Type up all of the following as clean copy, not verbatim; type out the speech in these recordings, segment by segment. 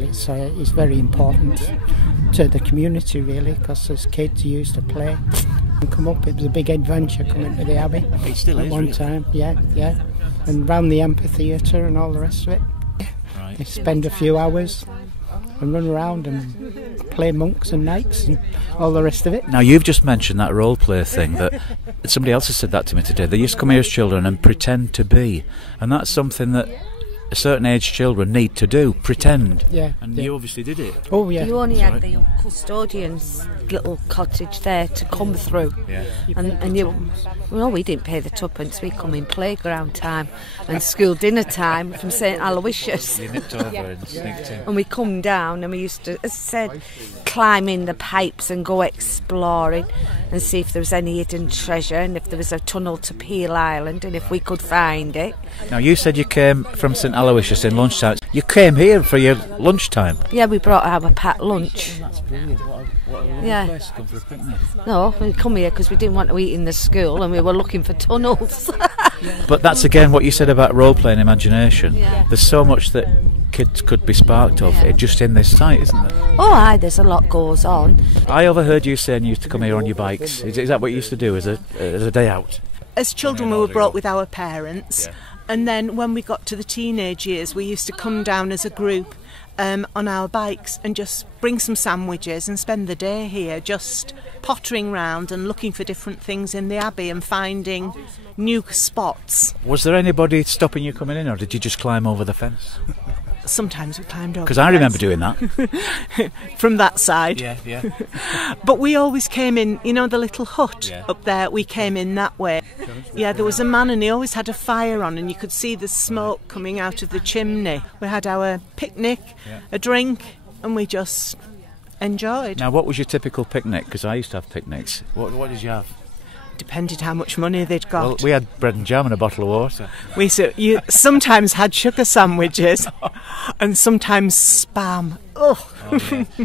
Well, it's very important to the community, really, because as kids you used to play and come up. It was a big adventure coming to the Abbey. It still at is, one really. time. Yeah, and round the amphitheatre and all the rest of it. Right. They spend a few hours and run around and play monks and knights and all the rest of it. Now, you've just mentioned that role play thing, that somebody else has said that to me today. They used to come here as children and pretend to be, and that's something that a certain age children need to do, pretend. Yeah. And you obviously did it. Oh, yeah. You only had the custodian's little cottage there to come through. Yeah. And well, we didn't pay the tuppence. We come in playground time and school dinner time from St Aloysius. You nipped over and sneaked in. And we come down and we used to, as I said, climb in the pipes and go exploring and see if there was any hidden treasure and if there was a tunnel to Peel Island and if we could find it. Now, you said you came from St Aloysius in lunchtime. You came here for your lunchtime. Yeah, we brought our packed lunch. That's brilliant. What a lovely place to come for a picnic. No, we come here because we didn't want to eat in the school and we were looking for tunnels. But that's again what you said about role-playing imagination. Yeah. There's so much that kids could be sparked of just in this site, isn't there? Oh, aye, there's a lot goes on. I overheard you saying you used to come here on your bikes. Is that what you used to do as a day out? As children we were brought with our parents, and then when we got to the teenage years we used to come down as a group on our bikes and just bring some sandwiches and spend the day here just pottering round and looking for different things in the Abbey and finding new spots. Was there anybody stopping you coming in, or did you just climb over the fence? Sometimes we climbed over. Because I remember doing that. From that side. Yeah. But we always came in, you know, the little hut up there, we came in that way. Yeah, there was a man and he always had a fire on and you could see the smoke coming out of the chimney. We had our picnic, a drink, and we just enjoyed. Now, what was your typical picnic? Because I used to have picnics. What did you have? Depended how much money they'd got. Well, we had bread and jam and a bottle of water. You sometimes had sugar sandwiches and sometimes spam. Oh.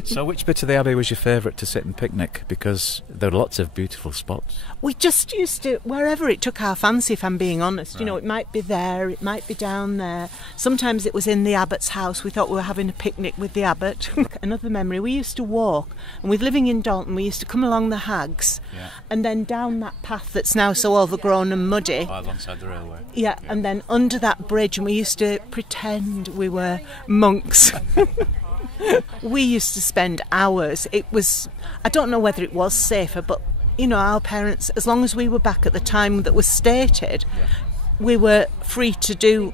So which bit of the Abbey was your favourite to sit and picnic? Because there were lots of beautiful spots. We just used to, wherever it took our fancy, if I'm being honest. Right. You know, it might be there, it might be down there. Sometimes it was in the abbot's house. We thought we were having a picnic with the abbot. Another memory, we used to walk, and with living in Dalton, we used to come along the Hags, and then down that path that's now so overgrown and muddy. Alongside the railway. Yeah, and then under that bridge, and we used to pretend we were monks. We used to spend hours. It was, I don't know whether it was safer, but you know, our parents, as long as we were back at the time that was stated, we were free to do.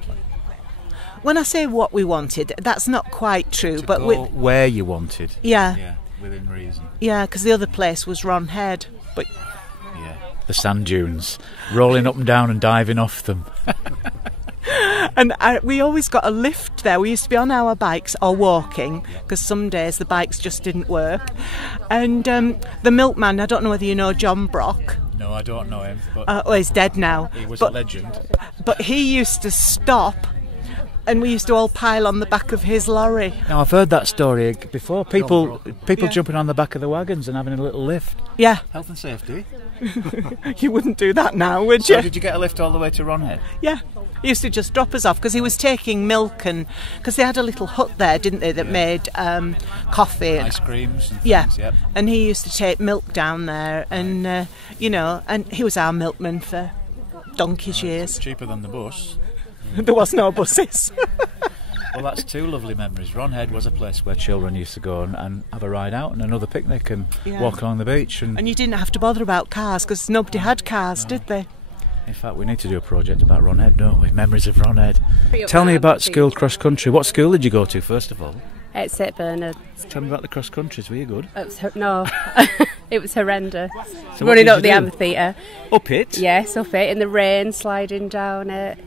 When I say what we wanted, that's not quite true, to but go where you wanted. Yeah, within reason. Yeah, because the other place was Ron Head, but the sand dunes, rolling up and down and diving off them. And we always got a lift there. We used to be on our bikes or walking, because some days the bikes just didn't work. And the milkman, I don't know whether you know John Brock. No, I don't know him. But he's dead now. He was a legend. But he used to stop, and we used to all pile on the back of his lorry. Now, I've heard that story before. People jumping on the back of the wagons and having a little lift. Yeah. Health and safety. You wouldn't do that now, would So you? did you get a lift all the way to Ronhead? Yeah. He used to just drop us off because he was taking milk, and because they had a little hut there, didn't they, that made coffee and ice creams and things, yep. And he used to take milk down there, and you know, and he was our milkman for donkey's years. Cheaper than the bus. There was no buses. Well, that's two lovely memories. Ronhead was a place where children used to go and have a ride out and another picnic and walk along the beach. And you didn't have to bother about cars because nobody had cars, did they? In fact, we need to do a project about Ronhead, don't we? Memories of Ronhead. Tell me about school cross country. What school did you go to, first of all? At St Bernard's. Tell me about the cross countries. Were you good? No, it was horrendous. So running up the amphitheatre. Up it? Yes, up it in the rain, sliding down it.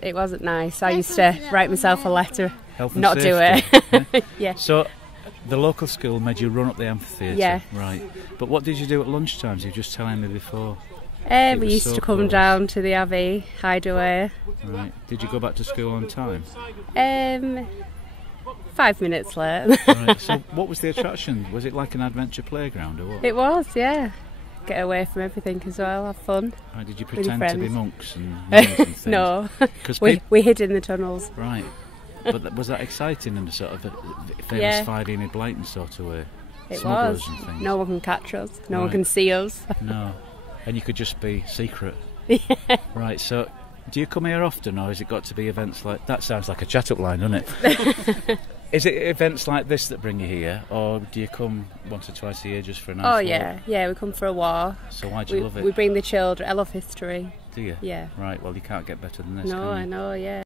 It wasn't nice. I used to write myself a letter, Health and not safety. do it. Yeah. So the local school made you run up the amphitheatre. Yeah. Right. But what did you do at lunchtimes? You were just telling me before. We used to come down to the Abbey, Hideaway. Right. Did you go back to school on time? 5 minutes late. Right. So what was the attraction? Was it like an adventure playground or what? It was, yeah. Get away from everything as well, have fun. Right. Did you pretend to be monks and No, we hid in the tunnels. Right. But was that exciting in a sort of a famous Yeah. Friday in Blyton sort of way? It Smugglers was. and things. No one can catch us. No one Right. can see us. No. And you could just be secret. Right, so do you come here often, or has it got to be events like... That sounds like a chat-up line, doesn't it? Is it events like this that bring you here, or do you come once or twice a year just for a nice Oh, walk? yeah, we come for a walk. So why do you love it? We bring the children. I love history. Do you? Yeah. Right, well, you can't get better than this, No, can you? I know, yeah.